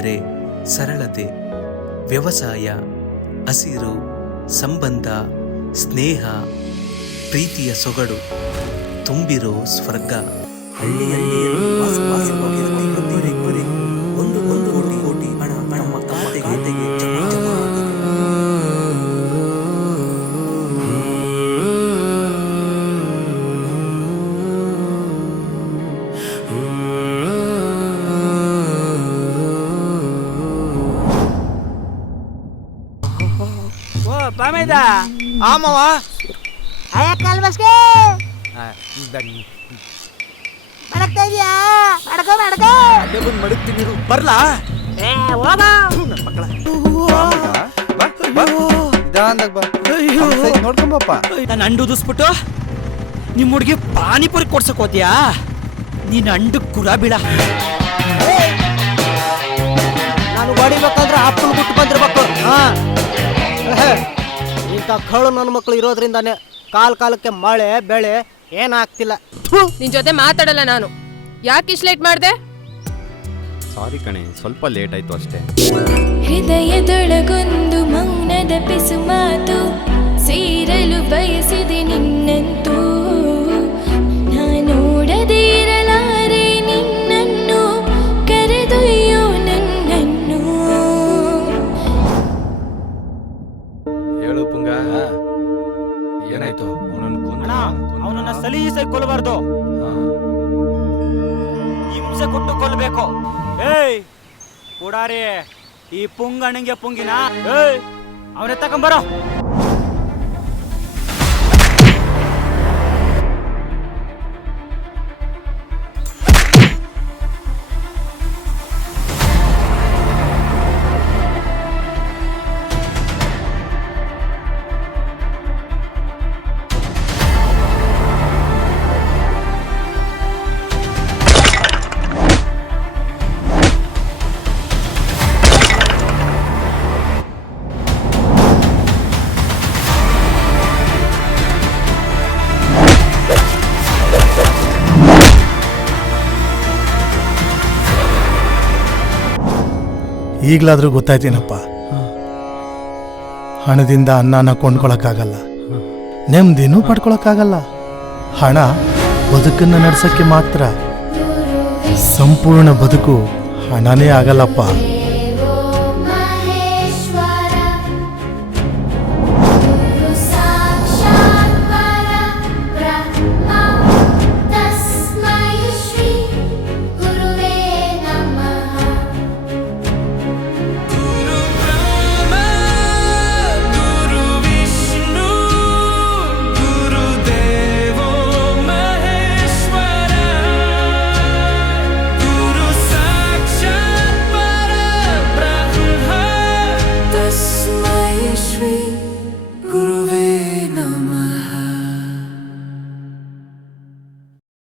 ಎಂದರೆ ಸರಳತೆ, ವ್ಯವಸಾಯ, ಹಸಿರು, ಸಂಬಂಧ, ಸ್ನೇಹ, ಪ್ರೀತಿಯ ಸೊಗಡು ತುಂಬಿರೋ ಸ್ವರ್ಗ. ಹಳ್ಳಿಯಲ್ಲಿ ವಾಸವಾಗಿರುವ ಪ್ರತಿಯೊಬ್ಬರಿಗೂ ಒಂದು ಕೋಟಿ ಹಣ ನಮ್ಮ ಖಾತೆಗೆ ಜಮಾ ಆಗಿದೆ. ಪಾಮೇದ ಆಮವ ಅಯ್ಯಕ್ಕಲ್ ಬಸ್ಗೆ ಮಡಕ್ತಾ ಇದೀಯಾ? ಮಡಕೋ ಅಲ್ಲೇ ಬಂದು ಮಡಗ್ತೀನಿ ಬರ್ಲಾ ಹೋಗ ನನ್ನ ಮಕ್ಕಳ ನೋಡ್ಕೊಂಬಪ್ಪ. ನಾನು ಅಂಡು ಉದಿಸ್ಬಿಟ್ಟು ನಿಮ್ಮ ಹುಡುಗಿ ಪಾನಿಪುರಿ ಕೊಡ್ಸಕ್ ಹೋದ್ಯಾ? ನೀನ್ ಅಂಡು ಕುರ ಬೀಳ. ನಾನು ಹೊಡಿಬೇಕಂದ್ರೆ ಅಪ್ಪನ ಬಿಟ್ಟು ಬಂದಿರ್ಬೇಕು. ಇಂಥ ಕಳು ನನ್ನ ಮಕ್ಕಳು ಇರೋದ್ರಿಂದಾನೆ ಕಾಲಕ್ಕೆ ಮಳೆ ಬೆಳೆ ಏನಾಗ್ತಿಲ್ಲ. ನಿನ್ ಜೊತೆ ಮಾತಾಡಲ್ಲ ನಾನು. ಯಾಕೆ ಇಷ್ಟು ಲೇಟ್ ಮಾಡ್ದೆ? ಸಾರಿ ಕಣೆ, ಸ್ವಲ್ಪ ಲೇಟ್ ಆಯ್ತು ಅಷ್ಟೇ. ಹೃದಯದೊಳಗೊಂದು ಮೌನದ ಪಿಸು ಮಾತು ಸೇರಲು ಬಯಸಿದೆ ನಿನ್ನಂತೂ. ನೋಡದೇ ಇರಲಾರೆ ನಿನ್ನನ್ನು, ಕರೆದೊಯ್ಯೋ ನನ್ನನ್ನು. ಹೇಳು ಪುಂಗ, ಏನಾಯ್ತು? ಅವನನ್ನ ಸಲೀಸಾಗಿ ಕೊಲ್ಲಬಾರ್ದು, ಹಿಂಸೆ ಕೊಟ್ಟು ಕೊಲ್ಲಬೇಕು. ಏಯ್ ಕೂಡಾರಿ, ಈ ಪುಂಗಣ್ಣಂಗೆ ಪುಂಗಿನ ಅವನೇ ತಗೊಂಬರೋ. ಈಗಲಾದರೂ ಗೊತ್ತಾಯ್ತೇನಪ್ಪ, ಹಣದಿಂದ ಅನ್ನನ ಕೊಂಡ್ಕೊಳಕ್ಕಾಗಲ್ಲ, ನೆಮ್ಮದಿನೂ ಪಡ್ಕೊಳಕ್ಕಾಗಲ್ಲ. ಹಣ ಬದುಕನ್ನು ನಡೆಸೋಕ್ಕೆ ಮಾತ್ರ, ಸಂಪೂರ್ಣ ಬದುಕು ಹಣನೇ ಆಗಲ್ಲಪ್ಪ.